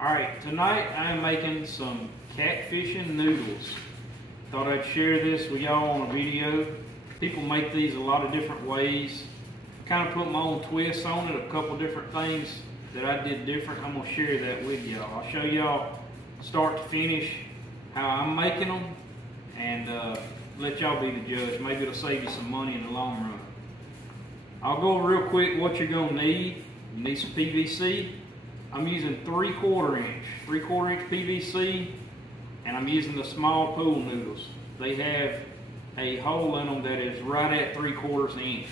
Alright, tonight I am making some catfishing noodles. Thought I'd share this with y'all on a video. People make these a lot of different ways. Kind of put my own twist on it, a couple different things that I did different. I'm going to share that with y'all. I'll show y'all start to finish how I'm making them and let y'all be the judge. Maybe it'll save you some money in the long run. I'll go real quick what you're going to need. You need some PVC. I'm using 3/4 inch PVC, and I'm using the small pool noodles. They have a hole in them that is right at 3/4 inch.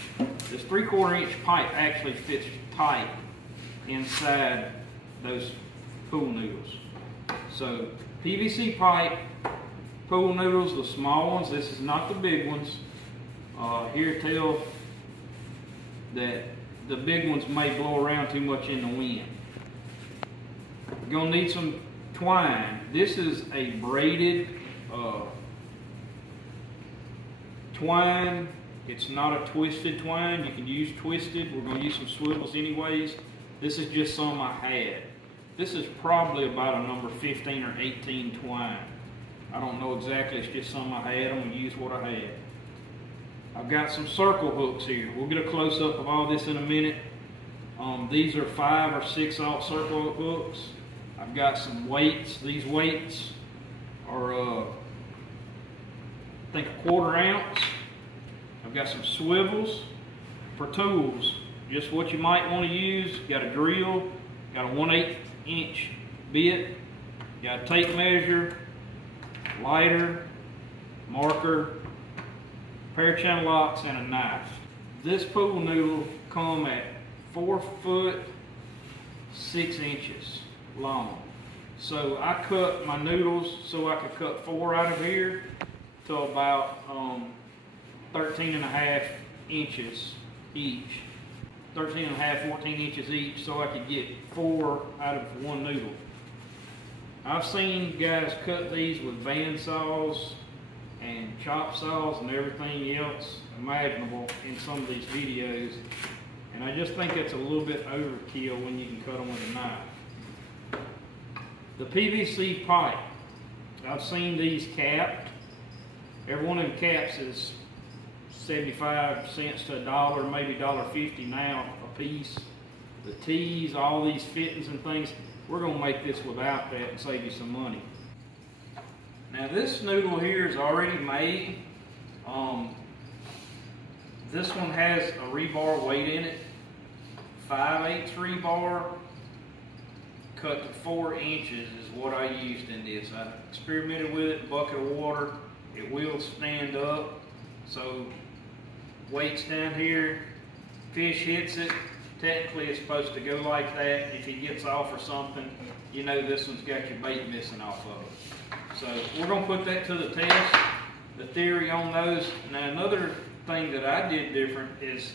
This 3/4 inch pipe actually fits tight inside those pool noodles. So PVC pipe, pool noodles, the small ones. This is not the big ones. Here tell that the big ones may blow around too much in the wind. You're going to need some twine. This is a braided twine. It's not a twisted twine. You can use twisted. We're going to use some swivels anyways. This is just some I had. This is probably about a number 15 or 18 twine. I don't know exactly. It's just some I had. I'm going to use what I had. I've got some circle hooks here. We'll get a close-up of all this in a minute. These are 5 or 6/0 circle hooks. I've got some weights. These weights are, I think, 1/4 ounce. I've got some swivels for tools, just what you might want to use. Got a drill, got a 1/8 inch bit, got a tape measure, lighter, marker, pair of channel locks, and a knife. This pool noodle come at 4 foot 6 inches long. So I cut my noodles so I could cut 4 out of here to about 13.5 inches each. 13.5, 14 inches each, so I could get 4 out of one noodle. I've seen guys cut these with band saws and chop saws and everything else imaginable in some of these videos, and I just think it's a little bit overkill when you can cut them with a knife. The PVC pipe, I've seen these capped. Every one of them caps is 75 cents to $1, maybe $1.50 now a piece. The tees, all these fittings and things, we're going to make this without that and save you some money. Now this noodle here is already made. This one has a rebar weight in it, 5/8 rebar, cut to 4 inches is what I used in this. I experimented with it, bucket of water. It will stand up. So weight's down here, fish hits it. Technically it's supposed to go like that. If he gets off or something, you know this one's got your bait missing off of it. So we're going to put that to the test, the theory on those. Now another thing that I did different is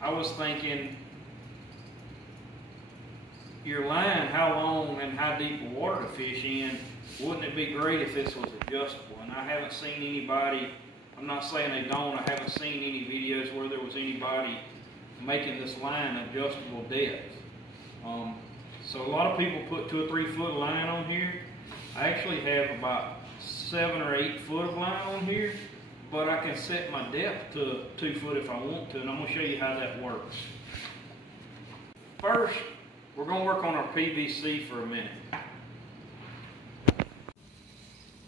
I was thinking your line, how long and how deep of water to fish in, wouldn't it be great if this was adjustable? And I haven't seen anybody, I'm not saying they don't, I haven't seen any videos where there was anybody making this line adjustable depth. So a lot of people put 2 or 3 foot line on here. I actually have about 7 or 8 foot of line on here, but I can set my depth to 2 foot if I want to, and I'm going to show you how that works. First, we're going to work on our PVC for a minute.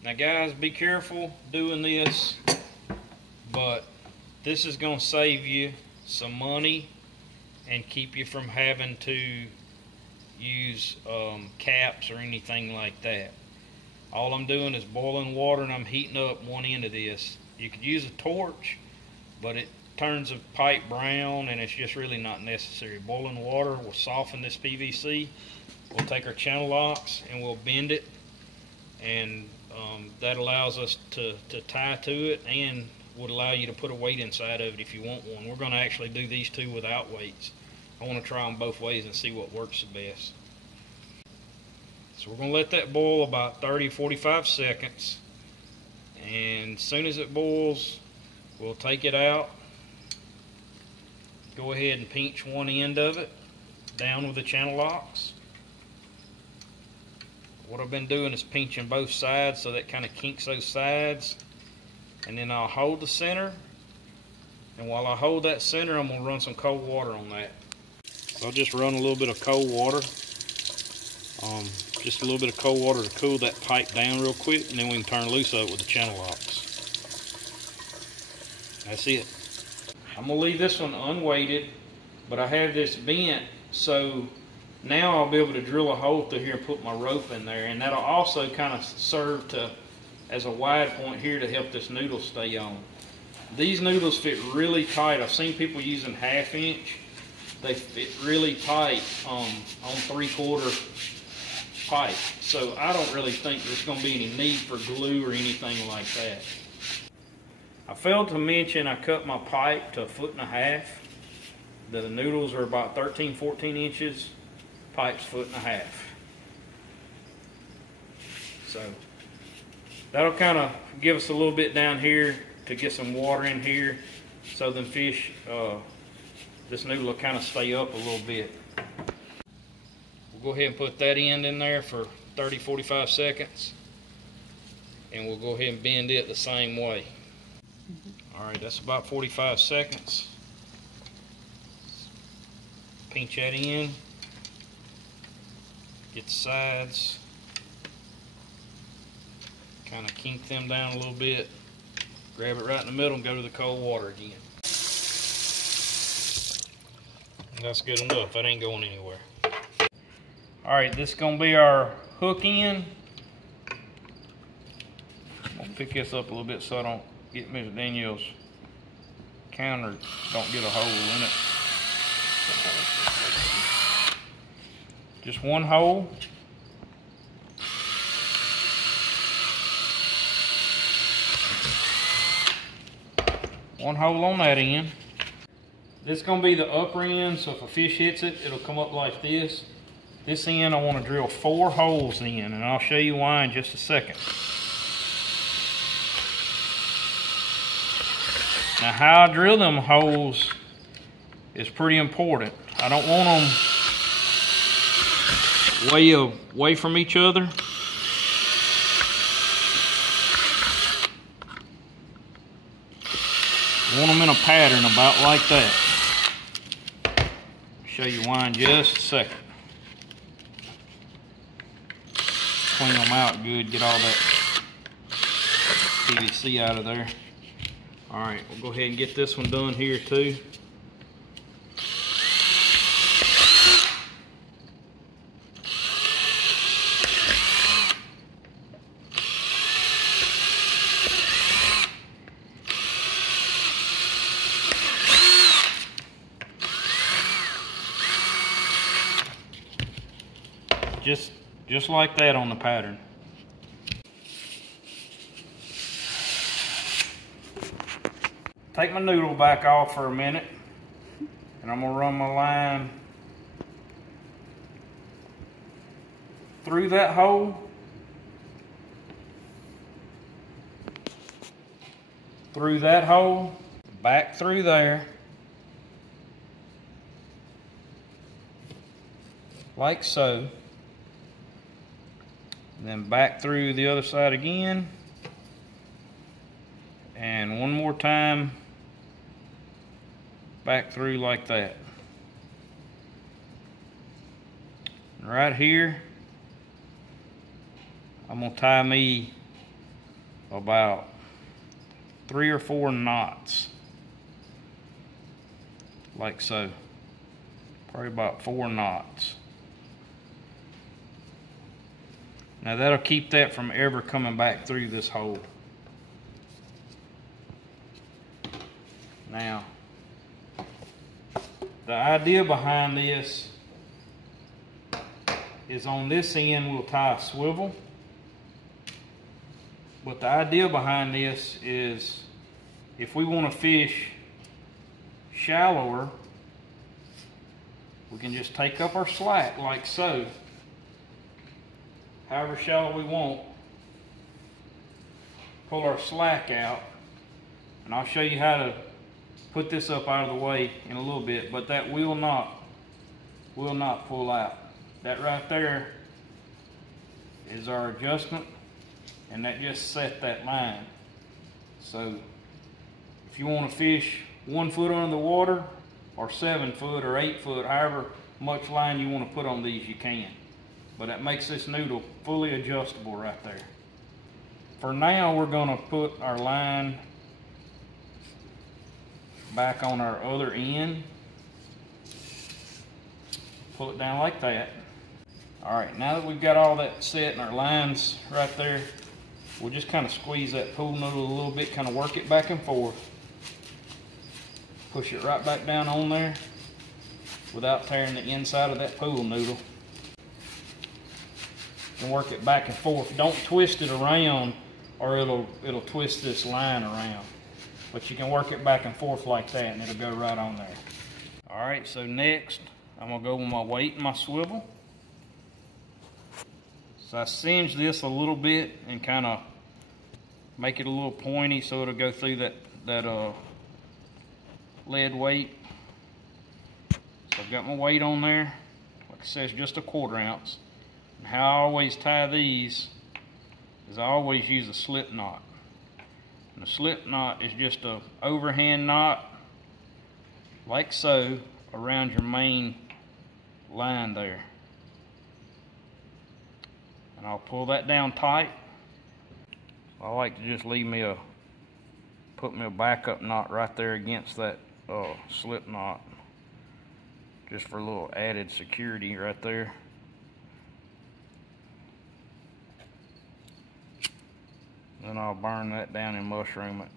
Now guys, be careful doing this, but this is going to save you some money and keep you from having to use caps or anything like that. All I'm doing is boiling water and I'm heating up one end of this. You could use a torch, but it turns the pipe brown and it's just really not necessary. Boiling water will soften this PVC. We'll take our channel locks and we'll bend it, and that allows us to tie to it and would allow you to put a weight inside of it if you want one. We're going to actually do these two without weights. I want to try them both ways and see what works the best. So we're going to let that boil about 30-45 seconds, and as soon as it boils, we'll take it out, go ahead and pinch one end of it down with the channel locks, what I've been doing is pinching both sides so that kind of kinks those sides. And then I'll hold the center. And while I hold that center, I'm going to run some cold water on that. So I'll just run a little bit of cold water. Just a little bit of cold water to cool that pipe down real quick, and then we can turn loose of it with the channel locks. That's it. I'm going to leave this one unweighted, but I have this bent, so now I'll be able to drill a hole through here and put my rope in there, and that'll also kind of serve as a wide point here to help this noodle stay on. These noodles fit really tight. I've seen people using 1/2 inch. They fit really tight on 3/4 pipe. So I don't really think there's going to be any need for glue or anything like that. I failed to mention I cut my pipe to 1.5 feet. The noodles are about 13-14 inches. Pipe's 1.5 feet. So that'll kind of give us a little bit down here to get some water in here, so them fish, this noodle will kind of stay up a little bit. We'll go ahead and put that end in there for 30-45 seconds, and we'll go ahead and bend it the same way. Alright, that's about 45 seconds. Pinch that in, get the sides, kind of kink them down a little bit, grab it right in the middle and go to the cold water again. That's good enough, that ain't going anywhere. Alright, this is going to be our hook end. I'm going to pick this up a little bit so I don't get Mr. Daniel's counter, don't get a hole in it. Just one hole. One hole on that end. This is going to be the upper end, so if a fish hits it, it'll come up like this. This end I want to drill 4 holes in, and I'll show you why in just a second. Now how I drill them holes is pretty important. I don't want them way away from each other. I want them in a pattern about like that. Show you why in just a second. Clean them out good, get all that PVC out of there. Alright, we'll go ahead and get this one done here too. Just like that on the pattern. Take my noodle back off for a minute, and I'm gonna run my line through that hole, back through there, like so. And then back through the other side again, and one more time back through like that. And right here I'm gonna tie me about 3 or 4 knots, like so, probably about 4 knots. Now that'll keep that from ever coming back through this hole. Now, the idea behind this is on this end we'll tie a swivel. But the idea behind this is if we want to fish shallower, we can just take up our slack like so. However shallow we want, pull our slack out, and I'll show you how to put this up out of the way in a little bit, but that will not pull out. That right there is our adjustment, and that just set that line. So if you want to fish 1 foot under the water, or 7 foot or 8 foot, however much line you want to put on these, you can. But that makes this noodle fully adjustable right there. For now, we're going to put our line back on our other end. Pull it down like that. Alright, now that we've got all that set and our lines right there, we'll just kind of squeeze that pool noodle a little bit, kind of work it back and forth. Push it right back down on there without tearing the inside of that pool noodle. And work it back and forth. Don't twist it around or it'll twist this line around. But you can work it back and forth like that and it'll go right on there. Alright, so next I'm going to go with my weight and my swivel. So I singe this a little bit and kind of make it a little pointy so it'll go through that lead weight. So I've got my weight on there. Like it says, just a 1/4 ounce. And how I always tie these is I always use a slip knot. And a slip knot is just a overhand knot, like so, around your main line there. And I'll pull that down tight. I like to just put me a backup knot right there against that slip knot, just for a little added security right there. Then I'll burn that down and mushroom it.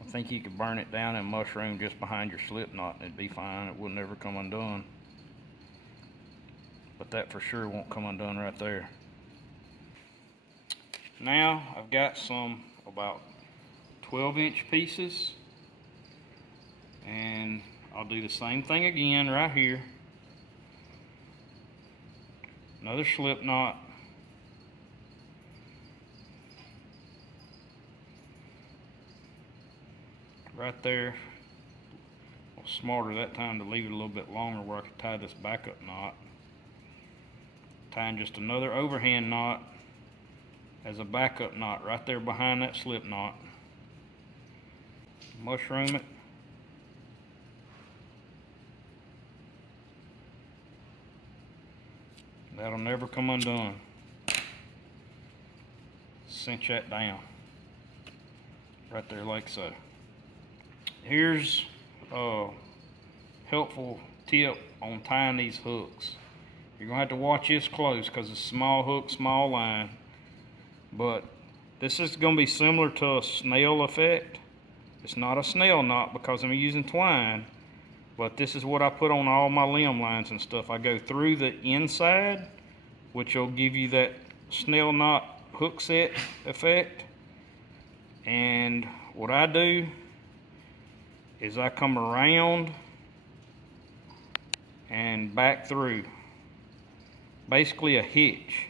I think you could burn it down and mushroom just behind your slip knot and it'd be fine. It would never come undone. But that for sure won't come undone right there. Now I've got some about 12-inch pieces, and I'll do the same thing again right here. Another slip knot. Right there. I was smarter that time to leave it a little bit longer where I could tie this backup knot. Tying just another overhand knot as a backup knot right there behind that slip knot. Mushroom it. That'll never come undone. Cinch that down. Right there like so. Here's a helpful tip on tying these hooks. You're going to have to watch this close because it's small hook, small line. But this is going to be similar to a snail effect. It's not a snail knot because I'm using twine. But this is what I put on all my limb lines and stuff. I go through the inside, which will give you that snail knot hook set effect. And what I do is I come around and back through. Basically a hitch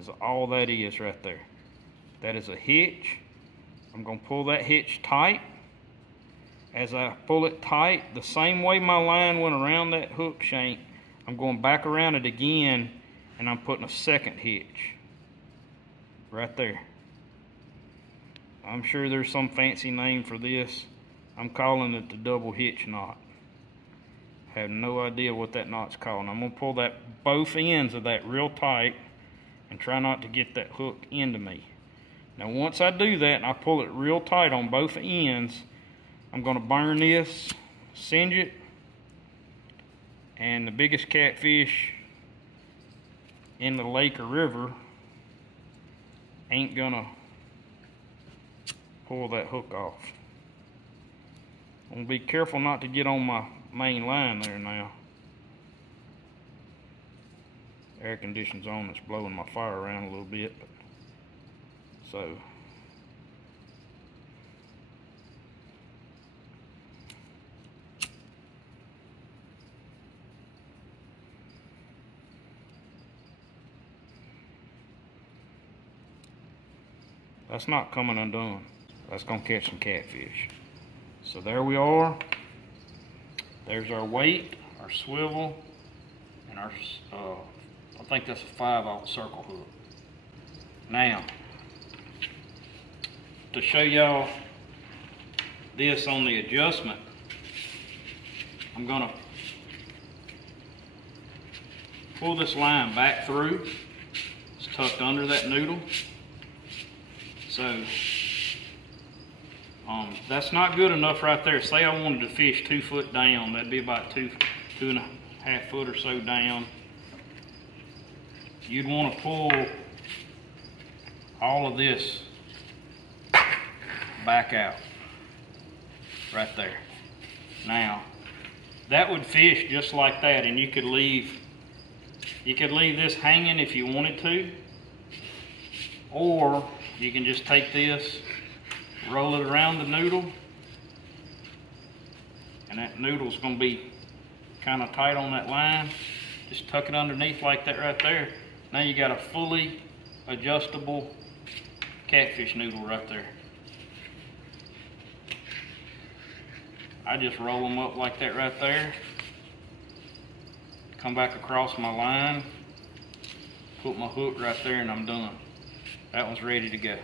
is all that is right there. That is a hitch. I'm going to pull that hitch tight. As I pull it tight, the same way my line went around that hook shank, I'm going back around it again and I'm putting a second hitch right there. I'm sure there's some fancy name for this. I'm calling it the double hitch knot. I have no idea what that knot's called. I'm going to pull that both ends of that real tight and try not to get that hook into me. Now once I do that and I pull it real tight on both ends, I'm going to burn this, singe it, and the biggest catfish in the lake or river ain't going to pull that hook off. I'm going to be careful not to get on my main line there now. Air conditioning's on, it's blowing my fire around a little bit. So that's not coming undone. That's going to catch some catfish. So there we are. There's our weight, our swivel, and our think that's a 5/0 circle hook. Now, to show y'all this on the adjustment, I'm gonna pull this line back through. It's tucked under that noodle. So that's not good enough right there. Say I wanted to fish 2 foot down, that'd be about 2.5 foot or so down. You'd want to pull all of this back out right there. Now that would fish just like that, and you could leave this hanging if you wanted to, or you can just take this, roll it around the noodle, and that noodle's going to be kind of tight on that line. Just tuck it underneath like that right there. Now you got a fully adjustable catfish noodle right there. I just roll them up like that right there, come back across my line, put my hook right there, and I'm done. That one's ready to go.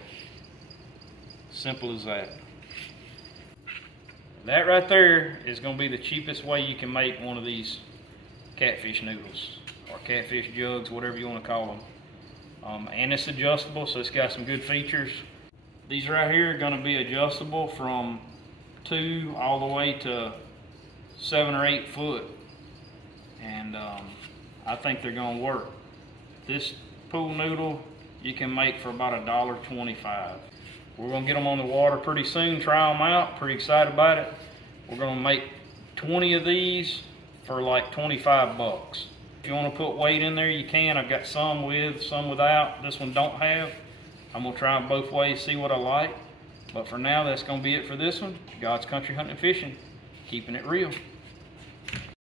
Simple as that. That right there is going to be the cheapest way you can make one of these catfish noodles, or catfish jugs, whatever you want to call them. And it's adjustable, so it's got some good features. These right here are going to be adjustable from 2 all the way to 7 or 8 foot, and I think they're going to work. This pool noodle you can make for about $1.25. We're going to get them on the water pretty soon, try them out, pretty excited about it. We're going to make 20 of these for like 25 bucks. If you want to put weight in there, you can. I've got some with, some without. This one don't have. I'm going to try them both ways, see what I like. But for now, that's going to be it for this one. God's Country Hunting and Fishing, keeping it real.